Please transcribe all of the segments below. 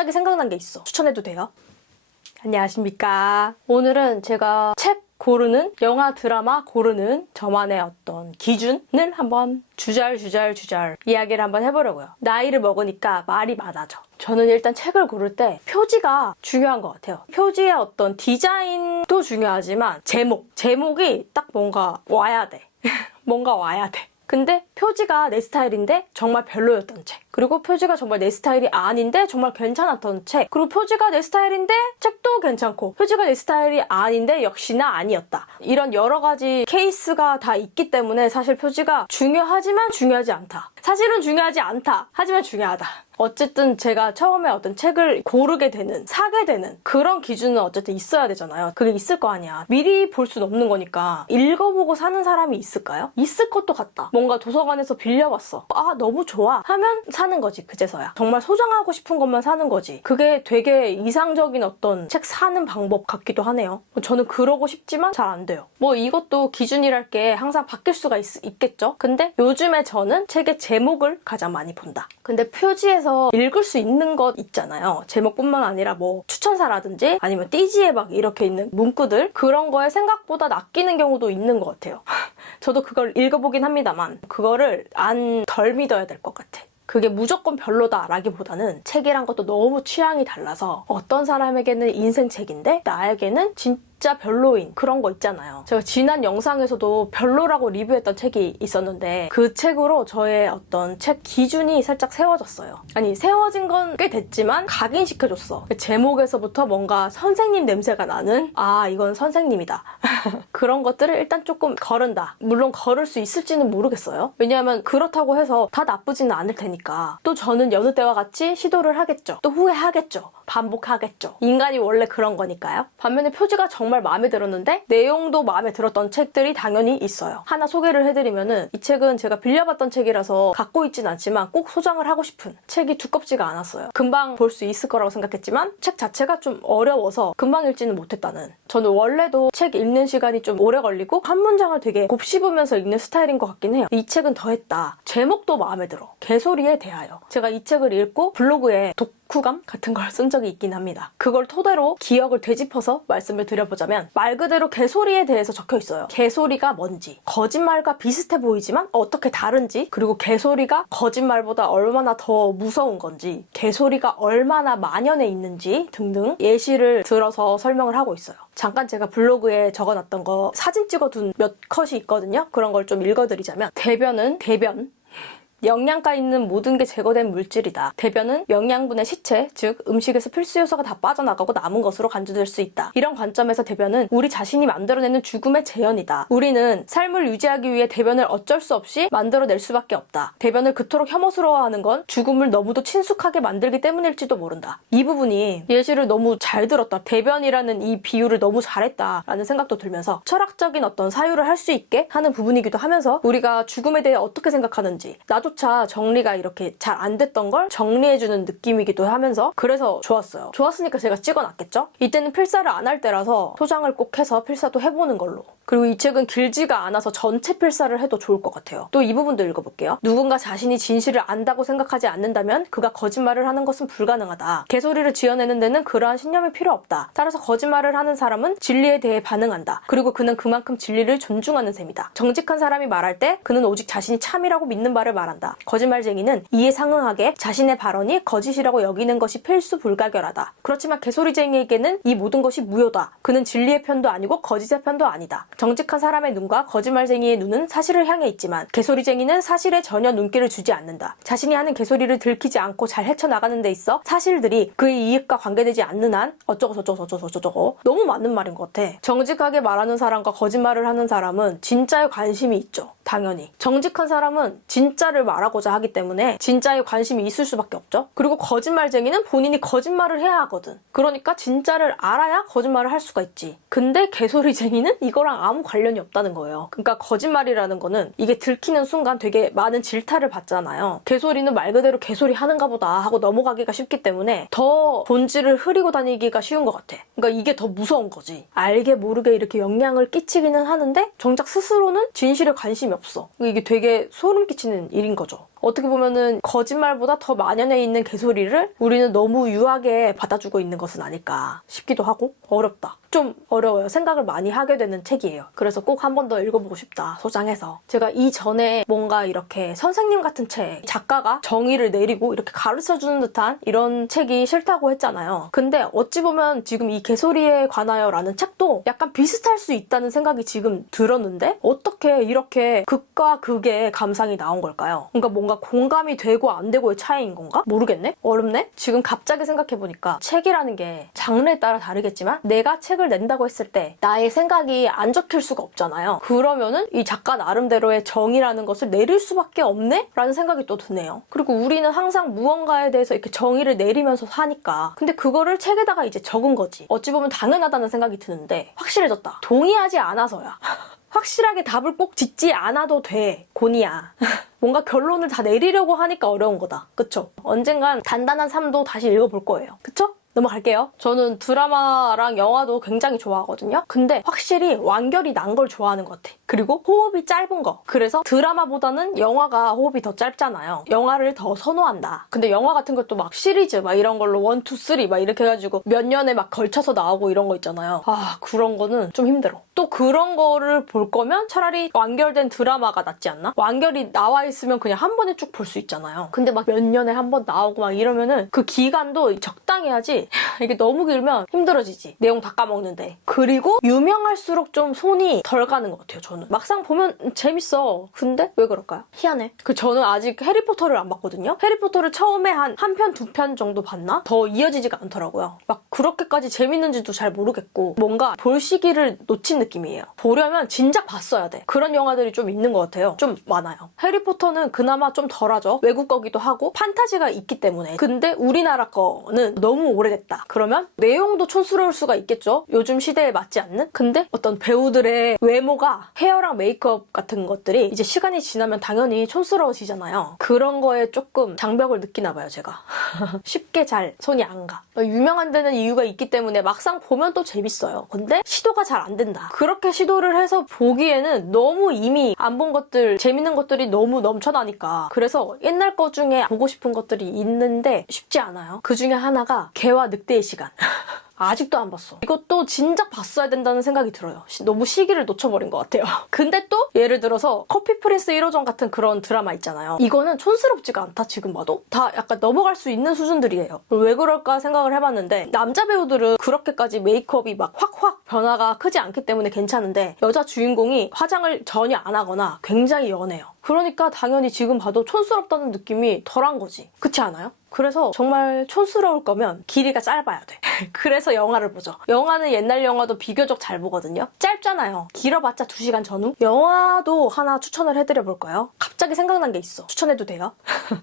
갑자기 생각난 게 있어. 추천해도 돼요? 안녕하십니까. 오늘은 제가 책 고르는, 영화 드라마 고르는 저만의 어떤 기준을 한번 주잘 이야기를 한번 해보려고요. 나이를 먹으니까 말이 많아져. 저는 일단 책을 고를 때 표지가 중요한 것 같아요. 표지의 어떤 디자인도 중요하지만 제목이 딱 뭔가 와야 돼. 뭔가 와야 돼. 근데 표지가 내 스타일인데 정말 별로였던 책. 그리고 표지가 정말 내 스타일이 아닌데 정말 괜찮았던 책. 그리고 표지가 내 스타일인데 책도 괜찮고, 표지가 내 스타일이 아닌데 역시나 아니었다. 이런 여러 가지 케이스가 다 있기 때문에 사실 표지가 중요하지만 중요하지 않다. 사실은 중요하지 않다. 하지만 중요하다. 어쨌든 제가 처음에 어떤 책을 고르게 되는, 사게 되는 그런 기준은 어쨌든 있어야 되잖아요. 그게 있을 거 아니야. 미리 볼 수는 없는 거니까. 읽어보고 사는 사람이 있을까요? 있을 것도 같다. 뭔가 도서관에서 빌려봤어. 아, 너무 좋아. 하면 사는 거지, 그제서야. 정말 소장하고 싶은 것만 사는 거지. 그게 되게 이상적인 어떤 책 사는 방법 같기도 하네요. 저는 그러고 싶지만 잘 안 돼요. 뭐 이것도 기준이랄 게 항상 바뀔 수가 있겠죠? 근데 요즘에 저는 책의 제목을 가장 많이 본다. 근데 표지에서 읽을 수 있는 것 있잖아요. 제목뿐만 아니라 뭐 추천사라든지 아니면 띠지에 막 이렇게 있는 문구들, 그런 거에 생각보다 낚이는 경우도 있는 것 같아요. 저도 그걸 읽어보긴 합니다만 그거를 덜 믿어야 될 것 같아. 그게 무조건 별로다라기보다는 책이란 것도 너무 취향이 달라서 어떤 사람에게는 인생책인데 나에게는 진짜 별로인 그런 거 있잖아요. 제가 지난 영상에서도 별로라고 리뷰했던 책이 있었는데 그 책으로 저의 어떤 책 기준이 살짝 세워졌어요. 아니, 세워진 건 꽤 됐지만 각인시켜줬어. 제목에서부터 뭔가 선생님 냄새가 나는, 아, 이건 선생님이다. 그런 것들을 일단 조금 거른다. 물론 거를 수 있을지는 모르겠어요. 왜냐하면 그렇다고 해서 다 나쁘지는 않을 테니까. 또 저는 여느 때와 같이 시도를 하겠죠. 또 후회하겠죠. 반복하겠죠. 인간이 원래 그런 거니까요. 반면에 표지가 정말 마음에 들었는데 내용도 마음에 들었던 책들이 당연히 있어요. 하나 소개를 해드리면은, 이 책은 제가 빌려봤던 책이라서 갖고 있진 않지만 꼭 소장을 하고 싶은, 책이 두껍지가 않았어요. 금방 볼 수 있을 거라고 생각했지만 책 자체가 좀 어려워서 금방 읽지는 못했다는. 저는 원래도 책 읽는 시간이 좀 오래 걸리고 한 문장을 되게 곱씹으면서 읽는 스타일인 것 같긴 해요. 이 책은 더했다. 제목도 마음에 들어. 개소리에 대하여. 제가 이 책을 읽고 블로그에 독후감 같은 걸 쓴 적이 있긴 합니다. 그걸 토대로 기억을 되짚어서 말씀을 드려보자면, 말 그대로 개소리에 대해서 적혀 있어요. 개소리가 뭔지, 거짓말과 비슷해 보이지만 어떻게 다른지, 그리고 개소리가 거짓말보다 얼마나 더 무서운 건지, 개소리가 얼마나 만연해 있는지 등등 예시를 들어서 설명을 하고 있어요. 잠깐 제가 블로그에 적어놨던 거 사진 찍어둔 몇 컷이 있거든요. 그런 걸 좀 읽어드리자면, 대변은 영양가 있는 모든 게 제거된 물질이다. 대변은 영양분의 시체, 즉 음식에서 필수 요소가 다 빠져나가고 남은 것으로 간주될 수 있다. 이런 관점에서 대변은 우리 자신이 만들어내는 죽음의 재현이다. 우리는 삶을 유지하기 위해 대변을 어쩔 수 없이 만들어낼 수밖에 없다. 대변을 그토록 혐오스러워하는 건 죽음을 너무도 친숙하게 만들기 때문일지도 모른다. 이 부분이 예시를 너무 잘 들었다. 대변이라는 이 비유를 너무 잘했다라는 생각도 들면서 철학적인 어떤 사유를 할 수 있게 하는 부분이기도 하면서, 우리가 죽음에 대해 어떻게 생각하는지, 나조차 정리가 이렇게 잘 안 됐던 걸 정리해주는 느낌이기도 하면서 그래서 좋았어요. 좋았으니까 제가 찍어놨겠죠? 이때는 필사를 안 할 때라서 소장을 꼭 해서 필사도 해보는 걸로. 그리고 이 책은 길지가 않아서 전체 필사를 해도 좋을 것 같아요. 또 이 부분도 읽어볼게요. 누군가 자신이 진실을 안다고 생각하지 않는다면 그가 거짓말을 하는 것은 불가능하다. 개소리를 지어내는 데는 그러한 신념이 필요 없다. 따라서 거짓말을 하는 사람은 진리에 대해 반응한다. 그리고 그는 그만큼 진리를 존중하는 셈이다. 정직한 사람이 말할 때 그는 오직 자신이 참이라고 믿는 바를 말한다. 거짓말쟁이는 이에 상응하게 자신의 발언이 거짓이라고 여기는 것이 필수 불가결하다. 그렇지만 개소리쟁이에게는 이 모든 것이 무효다. 그는 진리의 편도 아니고 거짓의 편도 아니다. 정직한 사람의 눈과 거짓말쟁이의 눈은 사실을 향해 있지만 개소리쟁이는 사실에 전혀 눈길을 주지 않는다. 자신이 하는 개소리를 들키지 않고 잘 헤쳐나가는 데 있어 사실들이 그의 이익과 관계되지 않는 한 어쩌고 너무 맞는 말인 것 같아. 정직하게 말하는 사람과 거짓말을 하는 사람은 진짜에 관심이 있죠. 당연히. 정직한 사람은 진짜를 말하고자 하기 때문에 진짜에 관심이 있을 수밖에 없죠. 그리고 거짓말쟁이는 본인이 거짓말을 해야 하거든. 그러니까 진짜를 알아야 거짓말을 할 수가 있지. 근데 개소리쟁이는 이거랑 아무 관련이 없다는 거예요. 그러니까 거짓말이라는 거는 이게 들키는 순간 되게 많은 질타를 받잖아요. 개소리는 말 그대로 개소리 하는가 보다 하고 넘어가기가 쉽기 때문에 더 본질을 흐리고 다니기가 쉬운 것 같아. 그러니까 이게 더 무서운 거지. 알게 모르게 이렇게 영향을 끼치기는 하는데 정작 스스로는 진실에 관심이 없어. 이게 되게 소름 끼치는 일인 거죠. 어떻게 보면은 거짓말보다 더 만연해 있는 개소리를 우리는 너무 유하게 받아주고 있는 것은 아닐까 싶기도 하고 어렵다. 좀 어려워요. 생각을 많이 하게 되는 책이에요. 그래서 꼭 한 번 더 읽어보고 싶다. 소장해서. 제가 이전에 뭔가 이렇게 선생님 같은 책, 작가가 정의를 내리고 이렇게 가르쳐주는 듯한 이런 책이 싫다고 했잖아요. 근데 어찌 보면 지금 이 개소리에 관하여 라는 책도 약간 비슷할 수 있다는 생각이 지금 들었는데 어떻게 이렇게 극과 극의 감상이 나온 걸까요? 그러니까 뭔가 공감이 되고 안 되고의 차이인 건가? 모르겠네? 어렵네? 지금 갑자기 생각해보니까 책이라는 게 장르에 따라 다르겠지만 내가 책을 낸다고 했을 때 나의 생각이 안 적힐 수가 없잖아요. 그러면은 이 작가 나름대로의 정의라는 것을 내릴 수밖에 없네? 라는 생각이 또 드네요. 그리고 우리는 항상 무언가에 대해서 이렇게 정의를 내리면서 사니까 근데 그거를 책에다가 이제 적은 거지. 어찌 보면 당연하다는 생각이 드는데 확실해졌다. 동의하지 않아서야. 확실하게 답을 꼭 짓지 않아도 돼, 고니야. 뭔가 결론을 다 내리려고 하니까 어려운 거다. 그쵸? 언젠간 단단한 삶도 다시 읽어볼 거예요. 그쵸? 넘어갈게요. 저는 드라마랑 영화도 굉장히 좋아하거든요. 근데 확실히 완결이 난 걸 좋아하는 것 같아. 그리고 호흡이 짧은 거. 그래서 드라마보다는 영화가 호흡이 더 짧잖아요. 영화를 더 선호한다. 근데 영화 같은 것도 막 시리즈 막 이런 걸로 1, 2, 3 막 이렇게 해가지고 몇 년에 막 걸쳐서 나오고 이런 거 있잖아요. 아, 그런 거는 좀 힘들어. 또 그런 거를 볼 거면 차라리 완결된 드라마가 낫지 않나? 완결이 나와 있으면 그냥 한 번에 쭉 볼 수 있잖아요. 근데 막 몇 년에 한 번 나오고 막 이러면은 그 기간도 적당해야지 이게 너무 길면 힘들어지지. 내용 다 까먹는데. 그리고 유명할수록 좀 손이 덜 가는 것 같아요, 저는. 막상 보면 재밌어. 근데 왜 그럴까요? 희한해. 저는 아직 해리포터를 안 봤거든요. 해리포터를 처음에 한 편, 2편 정도 봤나? 더 이어지지가 않더라고요. 막 그렇게까지 재밌는지도 잘 모르겠고 뭔가 볼 시기를 놓친 느낌이에요. 보려면 진작 봤어야 돼. 그런 영화들이 좀 있는 것 같아요. 좀 많아요. 해리포터는 그나마 좀 덜하죠. 외국 거기도 하고 판타지가 있기 때문에. 근데 우리나라 거는 너무 오래됐다. 그러면 내용도 촌스러울 수가 있겠죠. 요즘 시대에 맞지 않는? 근데 어떤 배우들의 외모가 헤어랑 메이크업 같은 것들이 이제 시간이 지나면 당연히 촌스러워지잖아요. 그런 거에 조금 장벽을 느끼나 봐요, 제가. 쉽게 잘 손이 안 가. 유명한 데는 이유가 있기 때문에 막상 보면 또 재밌어요. 근데 시도가 잘 안 된다. 그렇게 시도를 해서 보기에는 너무 이미 안 본 것들, 재밌는 것들이 너무 넘쳐나니까. 그래서 옛날 거 중에 보고 싶은 것들이 있는데 쉽지 않아요. 그 중에 하나가 개와 늑대의 시간. 아직도 안 봤어. 이것도 진작 봤어야 된다는 생각이 들어요. 너무 시기를 놓쳐버린 것 같아요. 근데 또 예를 들어서 커피 프린스 1호점 같은 그런 드라마 있잖아요. 이거는 촌스럽지가 않다, 지금 봐도. 다 약간 넘어갈 수 있는 수준들이에요. 왜 그럴까 생각을 해봤는데 남자 배우들은 그렇게까지 메이크업이 막 확확 변화가 크지 않기 때문에 괜찮은데 여자 주인공이 화장을 전혀 안 하거나 굉장히 연해요. 그러니까 당연히 지금 봐도 촌스럽다는 느낌이 덜한 거지. 그렇지 않아요? 그래서 정말 촌스러울 거면 길이가 짧아야 돼. 그래서 영화를 보죠. 영화는 옛날 영화도 비교적 잘 보거든요. 짧잖아요. 길어봤자 2시간 전후. 영화도 하나 추천을 해드려볼까요? 갑자기 생각난 게 있어. 추천해도 돼요?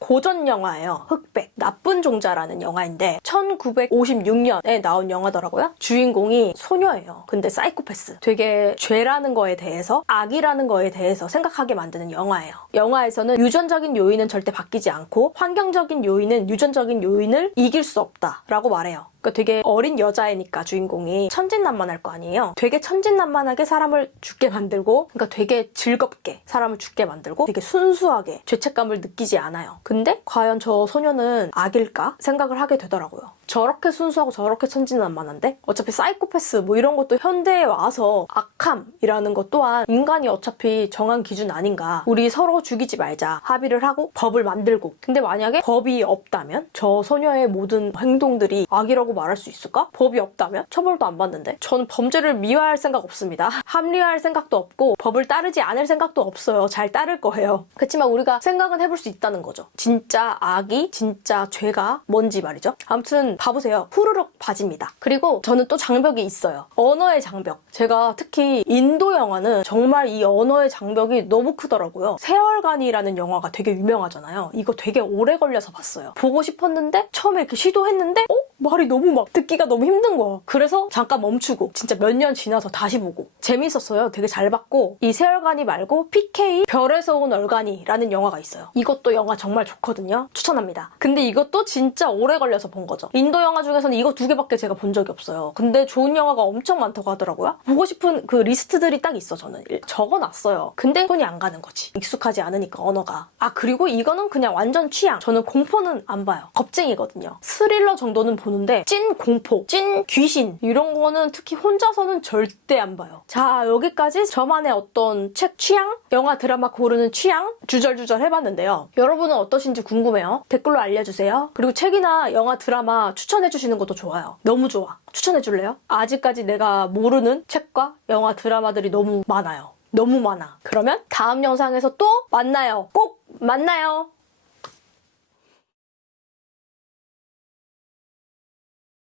고전 영화예요. 흑백. 나쁜 종자라는 영화인데 1956년에 나온 영화더라고요. 주인공이 소녀예요. 근데 사이코패스. 되게 죄라는 거에 대해서, 악이라는 거에 대해서 생각하게 만드는 영화예요. 영화에서는 유전적인 요인은 절대 바뀌지 않고 환경적인 요인은 유전적인 요인을 이길 수 없다라고 말해요. 그러니까 되게 어린 여자애니까 주인공이 천진난만할 거 아니에요. 되게 천진난만하게 사람을 죽게 만들고, 그러니까 되게 즐겁게 사람을 죽게 만들고 되게 순수하게 죄책감을 느끼지 않아요. 근데 과연 저 소녀는 악일까 생각을 하게 되더라고요. 저렇게 순수하고 저렇게 천진난만한데 어차피 사이코패스 뭐 이런 것도 현대에 와서 악함이라는 것 또한 인간이 어차피 정한 기준 아닌가. 우리 서로 죽이지 말자 합의를 하고 법을 만들고, 근데 만약에 법이 없다면 저 소녀의 모든 행동들이 악이라고 말할 수 있을까? 법이 없다면? 처벌도 안 받는데? 저는 범죄를 미화할 생각 없습니다. 합리화할 생각도 없고 법을 따르지 않을 생각도 없어요. 잘 따를 거예요. 그렇지만 우리가 생각은 해볼 수 있다는 거죠. 진짜 악이, 진짜 죄가 뭔지 말이죠. 아무튼 봐보세요. 후루룩 봐집니다. 그리고 저는 또 장벽이 있어요. 언어의 장벽. 제가 특히 인도 영화는 정말 이 언어의 장벽이 너무 크더라고요. 세월간이라는 영화가 되게 유명하잖아요. 이거 되게 오래 걸려서 봤어요. 보고 싶었는데 처음에 이렇게 시도했는데 말이 너무 막 듣기가 너무 힘든 거야. 그래서 잠깐 멈추고 진짜 몇 년 지나서 다시 보고 재밌었어요. 되게 잘 봤고 이 새얼간이 말고 PK 별에서 온 얼간이라는 영화가 있어요. 이것도 영화 정말 좋거든요. 추천합니다. 근데 이것도 진짜 오래 걸려서 본 거죠. 인도 영화 중에서는 이거 2개밖에 제가 본 적이 없어요. 근데 좋은 영화가 엄청 많다고 하더라고요. 보고 싶은 그 리스트들이 딱 있어. 저는 적어놨어요. 근데 손이 안 가는 거지. 익숙하지 않으니까 언어가. 아 그리고 이거는 그냥 완전 취향. 저는 공포는 안 봐요. 겁쟁이거든요. 스릴러 정도는 보는데 찐 공포, 찐 귀신 이런 거는 특히 혼자서는 절대 안 봐요. 자 여기까지 저만의 어떤 책 취향, 영화 드라마 고르는 취향 주절주절 해봤는데요. 여러분은 어떠신지 궁금해요. 댓글로 알려주세요. 그리고 책이나 영화 드라마 추천해주시는 것도 좋아요. 너무 좋아. 추천해줄래요? 아직까지 내가 모르는 책과 영화 드라마들이 너무 많아요. 너무 많아. 그러면 다음 영상에서 또 만나요. 꼭 만나요.